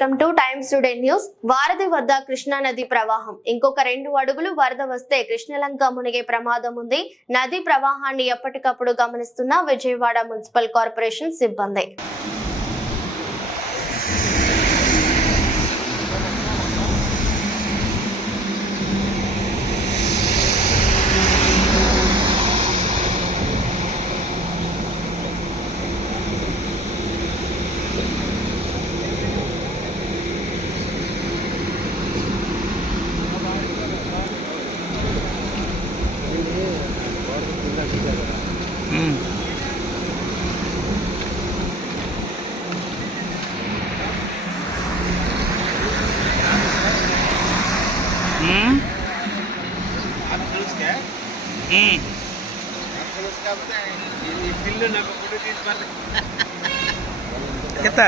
Welcome two times today news. వారధి వద్ద కృష్ణా నది ప్రవాహం ఇంకొక 2 అడుగులు వరద వస్తే కృష్ణలంక మునిగే ప్రమాదం ఉంది. నది ప్రవాహాన్ని ఎప్పటికప్పుడు గమనిస్తున్న విజయవాడ మున్సిపల్ కార్పొరేషన్ సిబ్బంది. Kita